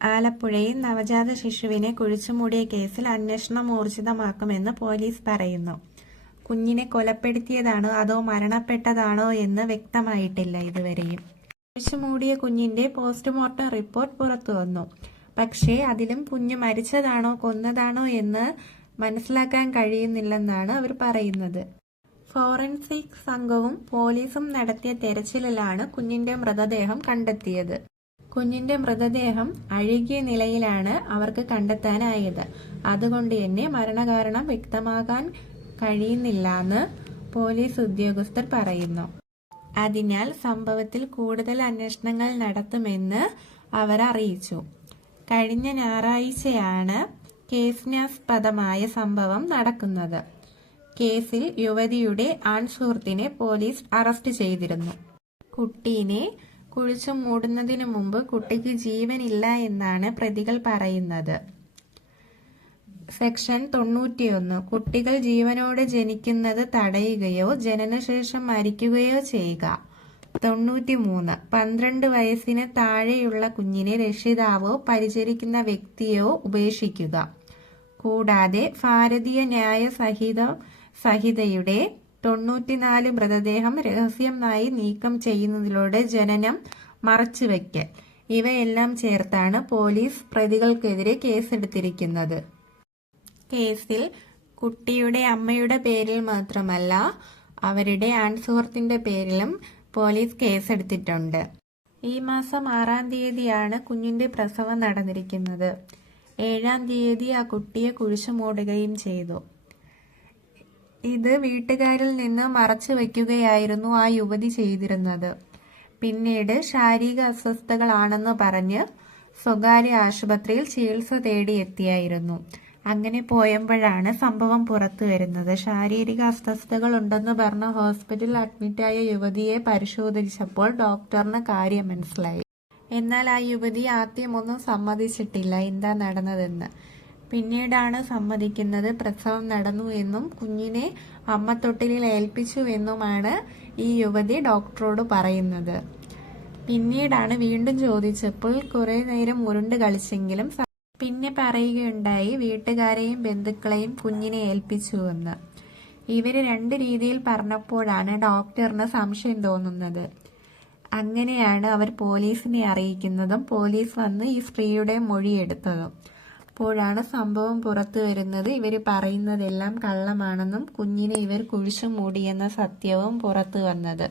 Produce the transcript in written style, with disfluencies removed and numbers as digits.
ആലപ്പുഴയിൽ നവജാത ശിശുവിനെ കുഴിച്ചുമൂടിയ കേസിൽ അന്വേഷണം ഊർജിതമാക്കുമെന്ന് പോലീസ് പറയുന്നു. കുഞ്ഞിനെ കൊലപ്പെടുത്തിയതാണോ അതോ മരണപ്പെട്ടതാണോ എന്ന് വ്യക്തമായിട്ടില്ല ഇതുവരെയും. കുഴിച്ചുമൂടിയ കുഞ്ഞിന്റെ പോസ്റ്റ്മോർട്ടം റിപ്പോർട്ട് പുറത്തുവന്നു. പക്ഷേ അതിലും കുഞ്ഞ് മരിച്ചതാണോ കൊന്നതാണോ എന്ന് മനസ്സിലാക്കാൻ കഴിയുന്നില്ലെന്നാണ് അവർ പറയുന്നത്. ഫോറൻസിക് സംഘവും പോലീസും നടത്തിയ തെരച്ചിലിലാണ് കുഞ്ഞിന്റെ മൃതദേഹം കണ്ടെത്തിയത്. കുഞ്ഞിന്റെ മൃതദേഹം അഴുകിയ നിലയിലാണ് അവർക്ക് കണ്ടെത്താനായത്. അതുകൊണ്ട് തന്നെ മരണകാരണം വ്യക്തമാകാൻ കഴിയുന്നില്ലെന്ന് പോലീസ് ഉദ്യോഗസ്ഥർ പറയുന്നു. അതിനാൽ സംഭവത്തിൽ കൂടുതൽ അന്വേഷണങ്ങൾ നടത്തുമെന്ന് അവർ അറിയിച്ചു. കഴിഞ്ഞ ഞായറാഴ്ചയാണ് കേസിനാസ്പദമായ സംഭവം നടക്കുന്നത്. കേസിൽ യുവതിയുടെ ആൺസുഹൃത്തിനെ പോലീസ് അറസ്റ്റ് ചെയ്തിരുന്നു. കുട്ടീനെ കുഴിച്ചു മൂടുന്നതിനു മുമ്പ് കുട്ടിക്ക് ജീവനില്ല എന്നാണ് പ്രതികൾ പറയുന്നത്. സെക്ഷൻ 91 കുട്ടികൾ ജീവനോടെ ജനിക്കുന്നത് തടയുകയോ ജനനശേഷം മരിക്കുകയോ ചെയ്യുക. 93 12 വയസ്സിന് താഴെയുള്ള കുഞ്ഞിനെ രക്ഷിതാവോ പരിചരിക്കുന്ന വ്യക്തിയോ ഉപേക്ഷിക്കുക. കൂടാതെ ഭാരതീയ ന്യായ സംഹിതയുടെ 94 മൃതദേഹം രഹസ്യമായി നീക്കം ചെയ്യുന്നതിലൂടെ ജനനം മറച്ചുവെക്കൽ ഇവയെല്ലാം ചേർത്താണ് പോലീസ് പ്രതികൾക്കെതിരെ കേസെടുത്തിരിക്കുന്നത്. കേസിൽ കുട്ടിയുടെ അമ്മയുടെ പേരിൽ മാത്രമല്ല അവരുടെ ആൺസുഹൃത്തിന്റെ പേരിലും പോലീസ് കേസെടുത്തിട്ടുണ്ട്. ഈ മാസം 6-ാം തീയതിയാണ് കുഞ്ഞിന്റെ പ്രസവം നടന്നിരിക്കുന്നത്. 7-ാം തീയതി ആ കുട്ടിയെ കുഴിച്ചു മൂടുകയും ചെയ്തു. ഇത് വീട്ടുകാരിൽ നിന്ന് മറച്ചു വയ്ക്കുകയായിരുന്നു ആ യുവതി ചെയ്തിരുന്നത്. പിന്നീട് ശാരീരിക അസ്വസ്ഥതകളാണെന്ന് പറഞ്ഞ് സ്വകാര്യ ആശുപത്രിയിൽ ചികിത്സ തേടി എത്തിയായിരുന്നു. അങ്ങനെ പോയപ്പോഴാണ് സംഭവം പുറത്തു വരുന്നത്. ശാരീരിക അസ്വസ്ഥതകൾ ഉണ്ടെന്ന് പറഞ്ഞ് ഹോസ്പിറ്റലിൽ അഡ്മിറ്റായ യുവതിയെ പരിശോധിച്ചപ്പോൾ ഡോക്ടറിന് കാര്യം മനസ്സിലായി. എന്നാൽ ആ യുവതി ആദ്യമൊന്നും സമ്മതിച്ചിട്ടില്ല എന്താ നടന്നതെന്ന്. പിന്നീടാണ് സമ്മതിക്കുന്നത്. പ്രസവം നടന്നു എന്നും കുഞ്ഞിനെ അമ്മത്തൊട്ടിലിൽ ഏൽപ്പിച്ചു എന്നുമാണ് ഈ യുവതി ഡോക്ടറോട് പറയുന്നത്. പിന്നീടാണ് വീണ്ടും ചോദിച്ചപ്പോൾ കുറെ നേരം ഉരുണ്ട് കളിച്ചെങ്കിലും പിന്നെ പറയുകയുണ്ടായി വീട്ടുകാരെയും ബന്ധുക്കളെയും കുഞ്ഞിനെ ഏൽപ്പിച്ചുവെന്ന്. ഇവര് 2 രീതിയിൽ പറഞ്ഞപ്പോഴാണ് ഡോക്ടറിന് സംശയം തോന്നുന്നത്. അങ്ങനെയാണ് അവർ പോലീസിനെ അറിയിക്കുന്നതും പോലീസ് വന്ന് ഈ സ്ത്രീയുടെ മൊഴിയെടുത്തതും. അപ്പോഴാണ് സംഭവം പുറത്തു വരുന്നത്. ഇവര് പറയുന്നതെല്ലാം കള്ളമാണെന്നും കുഞ്ഞിനെ ഇവർ കുഴിച്ചു മൂടിയെന്ന സത്യവും പുറത്തു വന്നത്.